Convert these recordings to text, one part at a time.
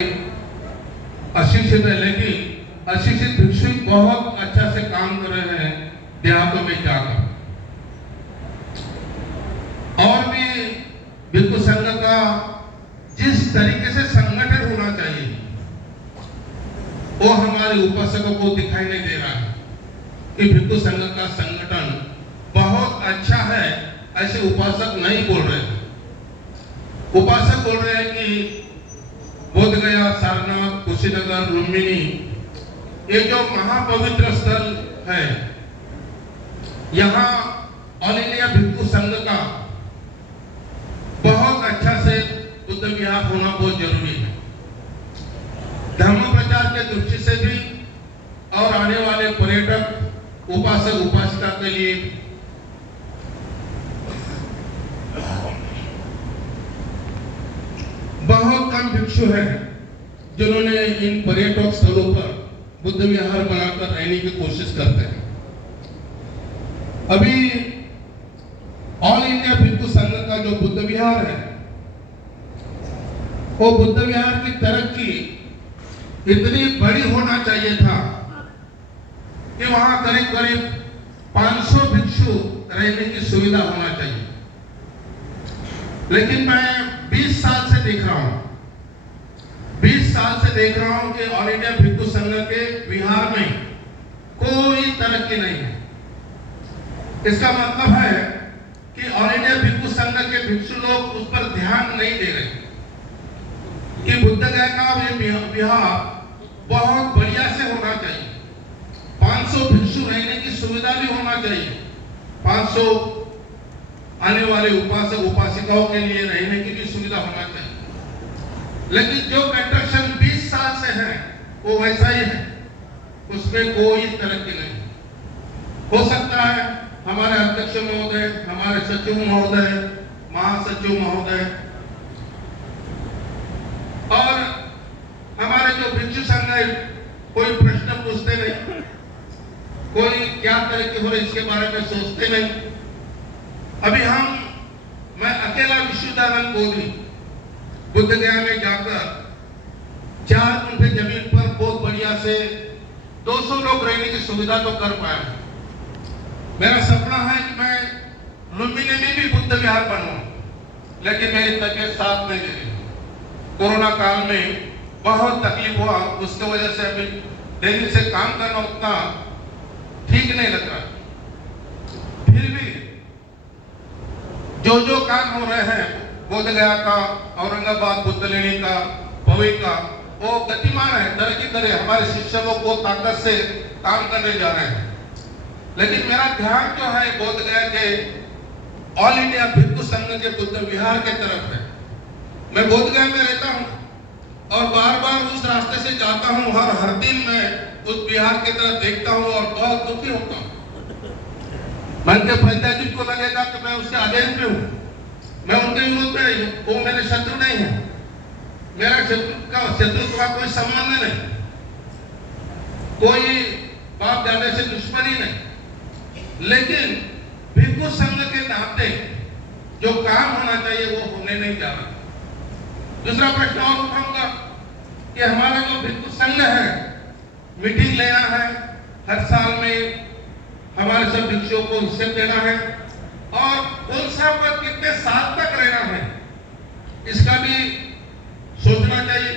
अशिक्षित है, लेकिन अशिक्षित भिक्षु बहुत अच्छा से काम कर रहे हैं देहातों में जाकर। और भी भिक्षु संघ का जिस तरीके से संगठन होना चाहिए वो हमारे उपासकों को दिखाई नहीं दे रहा है कि भिक्षु संघ का संगठन बहुत अच्छा है। ऐसे उपासक नहीं बोल रहे हैं। उपासक बोल रहे हैं कि बोधगया, सारनाथ, कुशीनगर, लुम्बिनी, ये जो महापवित्र स्थल है, यहाँ ऑल इंडिया भिक्षु संघ का बहुत अच्छा से बुद्ध विहार होना बहुत जरूरी है। धर्म प्रचार के दृष्टि से भी और आने वाले पर्यटक उपासक उपासिका के लिए बहुत कम भिक्षु हैं जिन्होंने इन पर्यटक स्थलों पर बुद्ध विहार बनाकर रहने की कोशिश करते हैं। अभी ऑल इंडिया भिक्षु संघ का जो बुद्ध विहार है, वो बुद्ध विहार की तरक्की इतनी बड़ी होना चाहिए था कि वहां करीब करीब 500 भिक्षु रहने की सुविधा होना चाहिए। लेकिन मैं 20 साल से देख रहा हूं कि ऑल इंडिया भिक्षु संघ के विहार में कोई तरक्की नहीं है। इसका मतलब है कि ऑल इंडिया भिक्षु संघ के भिक्षु लोग उस पर ध्यान नहीं दे रहे कि बुद्ध गया का विहार बहुत बढ़िया से होना चाहिए। 500 भिक्षु रहने की सुविधा भी होना चाहिए। 500 आने वाले उपासक उपासिकाओं के लिए रहने की भी सुविधा होना चाहिए। लेकिन जो कंस्ट्रक्शन 20 साल से है वो वैसा ही है, उसमें कोई तरक्की नहीं। हो सकता है हमारे अध्यक्ष महोदय, हमारे सचिव महोदय, महासचिव महोदय और हमारे जो भिक्षु संघ है कोई प्रश्न पूछते नहीं, कोई क्या तरक्की हो रही इसके बारे में सोचते नहीं। अभी मैं अकेला विश्वदानंद बोधी बुद्ध गया में जाकर 4 गुंठे जमीन पर बहुत बढ़िया से 200 लोग रहने की सुविधा तो कर पाया। मेरा सपना है कि मैं लुम्बिनी में भी बुद्ध विहार बनूं, लेकिन मेरी तबीयत साथ नहीं दे रही। कोरोना काल में बहुत तकलीफ हुआ, उसकी वजह से अभी दिल्ली से काम करना उतना ठीक नहीं लग रहा। फिर भी जो काम हो रहे हैं बोधगया का, औरंगाबाद, बुद्धलेनी का, पवई का, वो गतिमान है, तरक्की करे। हमारे शिक्षकों को ताकत से काम करने जा रहे हैं। लेकिन मेरा ध्यान जो है बोधगया के ऑल इंडिया भिक्षु संघ के बुद्ध विहार के तरफ है। मैं बोधगया में रहता हूँ और बार बार उस रास्ते से जाता हूँ और हर दिन मैं उस विहार की तरफ देखता हूँ और बहुत दुखी होता हूँ। मन के पंचायत को लगेगा कि मैं उसके आदेश में हूँ, मैं उनके विरोध में नहीं हूँ। वो मेरे शत्रु नहीं है, मेरा शत्रु का कोई संबंध नहीं, कोई बाप दादा से दुश्मनी नहीं। लेकिन भिक्षु संघ के नाते जो काम होना चाहिए वो होने नहीं जा रहा। दूसरा प्रश्न और उठाऊंगा कि हमारा जो भिक्षु संघ है, मीटिंग लेना है, हर साल में हमारे सब भिक्षुओं को हिस्से देना है और कौन सा पद कितने साल तक रहना है इसका भी सोचना चाहिए।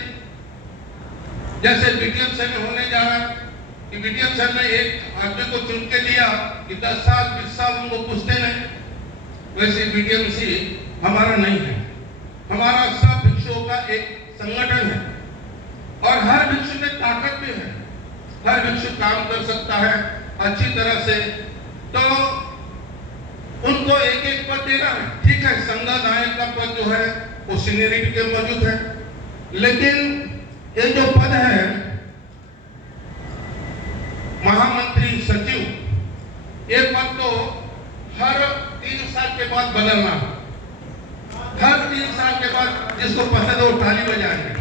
जैसे बीटीएम सेल में होने जा रहा है कि बीटीएम सेल में एक आदमी को चुन के लिया कि 10 साल 20 साल उनको पूछते नहीं, वैसे बीटीएमसी हमारा नहीं है। हमारा सब भिक्षुओं का एक संगठन है और हर भिक्षु में ताकत भी है, हर भिक्षु काम कर सकता है अच्छी तरह से। तो उनको एक एक पद देना है, ठीक है। संघ नायक का पद जो है वो सीनियरिटी के मौजूद है, लेकिन ये जो पद है महामंत्री सचिव, ये पद तो हर 3 साल के बाद बदलना है। हर 3 साल के बाद जिसको पसंद है वो ताली बजाएंगे।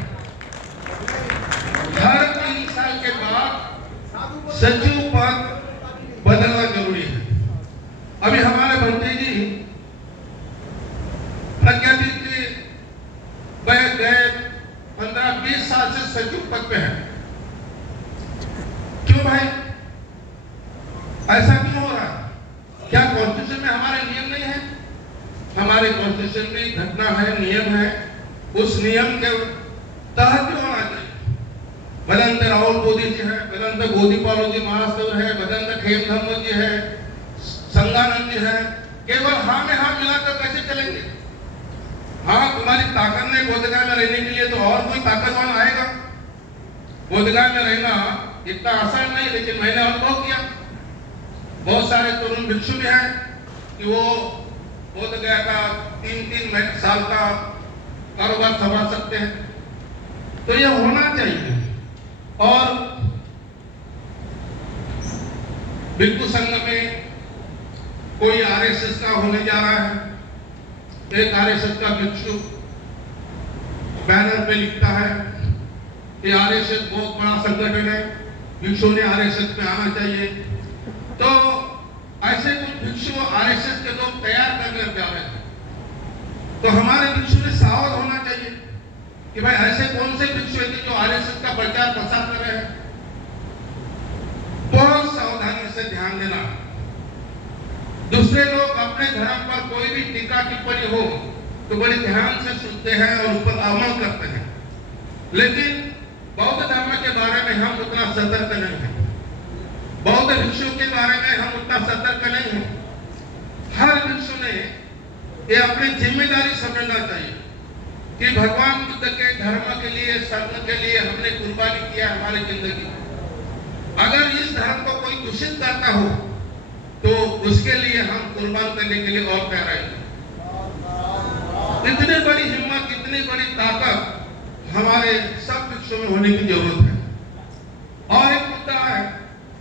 हर 3 साल के बाद सचिव पद बदलना जरूरी है। अभी हमारे भंते जी प्रज्ञा जी गए 15-20 साल से सचिव पद पे हैं। क्यों भाई, ऐसा क्यों हो रहा है? क्या कॉन्स्टिट्यूशन में हमारे नियम नहीं है? हमारे कॉन्स्टिट्यूशन में घटना है, नियम है, उस नियम के तहत क्यों होना चाहिए? भदंत राहुल बोधी जी है, भदंत गोदीपाल जी महासव है, भदंत खेम धर्म जी है, संगानंद जी है, केवल हाँ में हाँ मिलाकर कैसे चलेंगे? हाँ, तुम्हारी ताकत नहीं बोधगया में रहने के लिए, तो और कोई ताकतवान आएगा। बोधगया में रहना इतना आसान नहीं, लेकिन मैंने अनुभव किया, बहुत सारे तरुण भिक्षु भी हैं कि वो बोधगया का 3-3 साल का कारोबार संभाल सकते हैं। तो ये होना चाहिए। और भिक्षु संघ में कोई आरएसएस का होने जा रहा है, एक आरएसएस का भिक्षु बैनर पे लिखता है कि आरएसएस बहुत बड़ा संगठन है, भिक्षु ने आरएसएस में आना चाहिए। तो ऐसे कुछ भिक्षु आरएसएस के लोग तैयार करने जा रहे हैं, तो हमारे भिक्षु ने सावध होना चाहिए कि भाई ऐसे कौन से भिक्षु हैं जो आरएसएस का प्रचार प्रसार कर रहे हैं। बहुत सावधानी से ध्यान देना। दूसरे लोग अपने धर्म पर कोई भी टीका टिप्पणी हो तो बड़े ध्यान से सुनते हैं और उस पर अमल करते हैं, लेकिन बौद्ध धर्म के बारे में हम उतना सतर्क नहीं हैं। बौद्ध भिक्षु के बारे में हम उतना सतर्क नहीं हैं। हर भिक्षु ने ये अपनी जिम्मेदारी समझना चाहिए कि भगवान बुद्ध के धर्म के लिए, संघ के लिए हमने कुर्बानी किया हमारी जिंदगी। अगर इस धर्म को कोई दूषित करता हो तो उसके लिए हम कुर्बान करने के लिए और कह रहे हैं। इतनी बड़ी हिम्मत, इतनी बड़ी ताकत हमारे सब भिक्षु में होने की जरूरत है। और एक मुद्दा है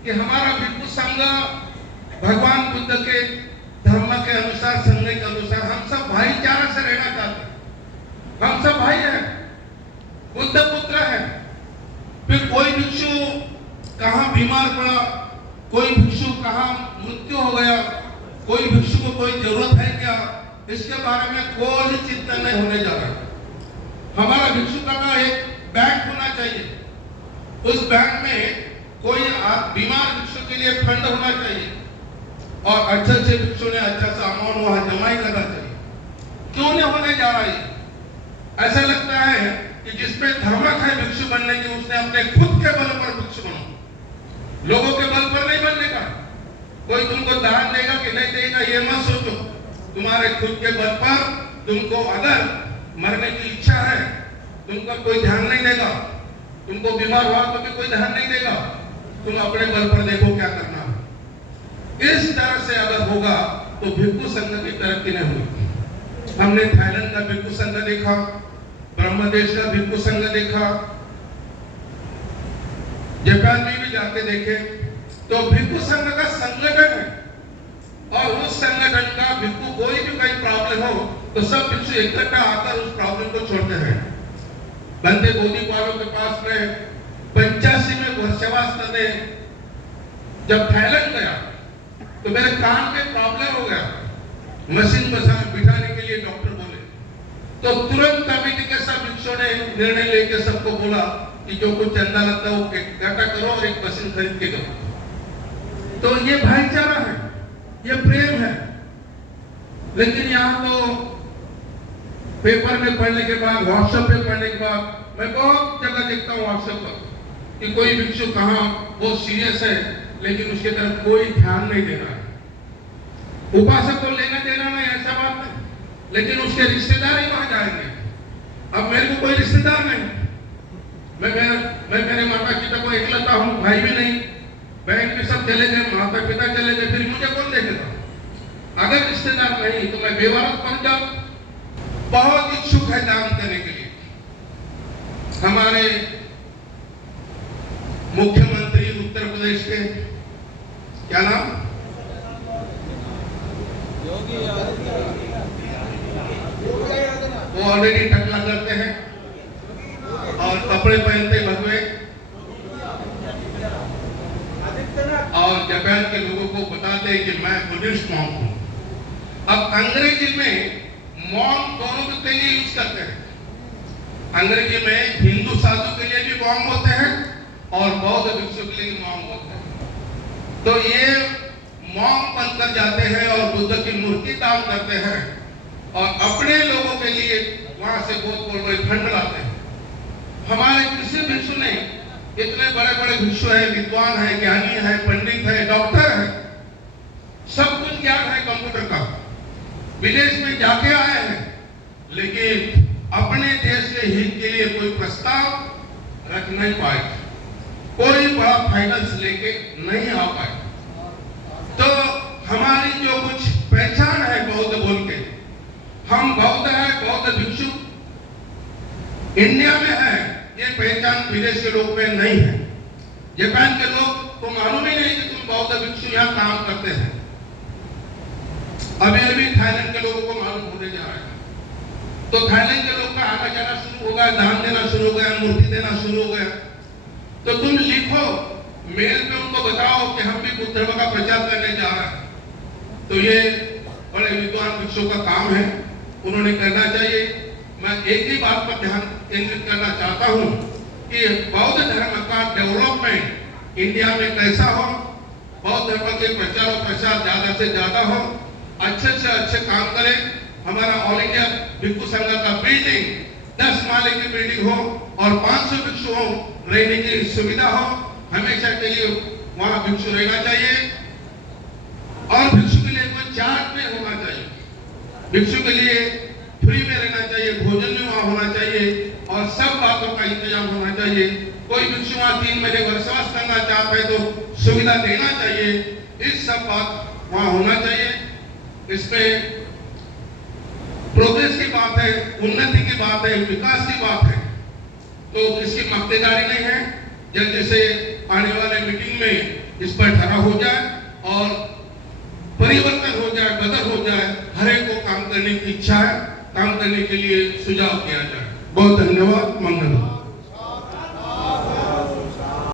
कि हमारा भिक्षु संघ भगवान बुद्ध के धर्म के अनुसार, संघ के अनुसार हम सब भाईचारा से रहना चाहते हैं। हम सब भाई हैं, बुद्ध पुत्र हैं। फिर कोई भिक्षु कहाँ बीमार पड़ा, कोई भिक्षु कहाँ मृत्यु हो गया, कोई भिक्षु को कोई जरूरत है क्या, इसके बारे में कोई चिंता नहीं होने जा रहा। हमारा भिक्षु का एक बैंक होना चाहिए, उस बैंक में कोई बीमार भिक्षु के लिए फंड होना चाहिए और अच्छे भिक्षु ने अच्छा सा अमाउंट वहां जमा करना चाहिए। क्यों नहीं होने जा रहा है? ऐसा लगता है कि जिसमें धमक है भिक्षु बनने की, उसने अपने खुद के बल पर भिक्षु बनो, लोगों के बल पर नहीं बनने का। कोई तुमको दान देगा कि नहीं देगा ये मत सोचो, तुम्हारे खुद के बल पर तुमको अगर मरने की इच्छा है, तुमको कोई ध्यान नहीं देगा, तुमको बीमार हुआ तो भी कोई ध्यान नहीं देगा, तुम अपने बल पर देखो क्या करना है। इस तरह से अगर होगा तो भिक्षु संघ की तरक्की नहीं होगी। हमने थाईलैंड का भिक्षु संघ देखा, ब्रह्मदेश का भिक्षु संघ देखा, जापान में भी जाके देखे तो भिक्षु संघ का संगठन है और उस संगठन का भिक्षु कोई भी कोई प्रॉब्लम हो तो सब भिक्षु इकट्ठा आकर उस प्रॉब्लम को छोड़ते हैं। बंदे गोदीपालों के पास में 85 में वर्षवास ने जब थाईलैंड गया तो मेरे कान में प्रॉब्लम हो गया, मशीन बिठाने के लिए डॉक्टर बोले, तो तुरंत कमेटी के सब भिक्षुओं ने निर्णय लेके सबको बोला कि जो कुछ चंदा लगता है वो इकट्ठा करो और एक मशीन खरीद के दो। तो ये भाईचारा है, ये प्रेम है। लेकिन यहाँ तो पेपर में पढ़ने के बाद, व्हाट्सएप पे पढ़ने के बाद मैं बहुत जगह देखता हूँ व्हाट्सएप पर कि कोई भिक्षु कहाँ बहुत सीरियस है लेकिन उसके तरफ कोई ध्यान नहीं दे रहा है। उपासक को लेना देना नहीं, ऐसा बात नहीं, लेकिन उसके रिश्तेदार ही वहां जाएंगे। अब मेरे को कोई रिश्तेदार नहीं, मैं मेरे माता पिता को इकलौता हूँ, भाई भी नहीं, बहन भी सब चले गए, माता पिता चले गए, फिर मुझे कौन देखेगा? अगर रिश्तेदार नहीं तो मैं बेवारस बन जाऊं। बहुत इच्छुक है दान करने के लिए। हमारे मुख्यमंत्री उत्तर प्रदेश के क्या नाम, योगी आदित्यनाथ, वो ऑलरेडी टकला करते हैं और कपड़े पहनते भगवे और जापान के लोगों को बताते हैं कि मैं बुद्धिस्ट मॉन्क हूं। अब अंग्रेजी में मॉन्क दोनों के लिए यूज करते हैं। अंग्रेजी में हिंदू साधु के लिए भी मॉन्ग होते हैं और बौद्ध भिक्षु के लिए भी मॉन्ग होते हैं। तो ये मॉन्ग बनकर जाते हैं और बुद्ध की मूर्ति दान करते हैं और अपने लोगों के लिए वहां से बहुत बड़े फंड लाते हैं। हमारे किसी भिक्षु ने, इतने बड़े बड़े भिक्षु है, विद्वान है, ज्ञानी है, पंडित है, डॉक्टर है, सब कुछ ज्ञान है कंप्यूटर का, विदेश में जाके आए हैं, लेकिन अपने देश के हित के लिए कोई प्रस्ताव रख नहीं पाए, कोई बड़ा फाइनेंस लेके नहीं आ पाए। तो हमारी जो कुछ पहचान है बौद्ध बोल के, हम बौद्ध है, बौद्ध भिक्षु इंडिया में है, ये पहचान विदेश के लोग में नहीं है। जापान के लोग को मालूम ही नहीं कि तुम बौद्ध भिक्षु यहाँ काम करते हैं। अभी अभी थाईलैंड के लोगों को मालूम होने जा रहा है। तो थाईलैंड के लोग का आना जाना शुरू हो गया, दान देना शुरू हो गया, मूर्ति देना शुरू हो गया। तो तुम लिखो मेल पे, उनको बताओ कि हम भी बुद्ध धर्म का प्रचार करने जा रहे हैं। तो ये बड़े विद्वान भिक्षुओं का काम है, उन्होंने करना चाहिए। मैं एक ही बात पर ध्यान केंद्रित करना चाहता हूँ कि बौद्ध धर्म का डेवलपमेंट इंडिया में कैसा हो, बौद्ध धर्म के प्रचार और प्रसार ज्यादा से ज्यादा हो, अच्छे से अच्छे काम करें। हमारा ऑल इंडिया भिक्षु संघ का बिल्डिंग 10 माले की बिल्डिंग हो और 500 भिक्षु हो, रहने की सुविधा हो, हमेशा के लिए वहां भिक्षु रहना चाहिए। और भिक्षु के लिए कोई चार्ज नहीं होना चाहिए, भिक्षु के लिए फ्री में रहना चाहिए, भोजन भी वहां होना चाहिए और सब बातों का इंतजाम होना चाहिए। कोई भिक्षु वहां 3 महीने वर्षवास करना चाहता है तो सुविधा देना चाहिए। इस सब बात वहां होना चाहिए। इसमें प्रोग्रेस की बात है, उन्नति की बात है, विकास की बात है, तो इसकी मक्तेदारी नहीं है। जल्दी से आने वाले मीटिंग में इस पर ठहरा हो जाए और परिवर्तन हो जाए, बदल हो जाए। हर एक को काम करने की इच्छा है, काम करने के लिए सुझाव किया जाए। बहुत धन्यवाद। मंगल।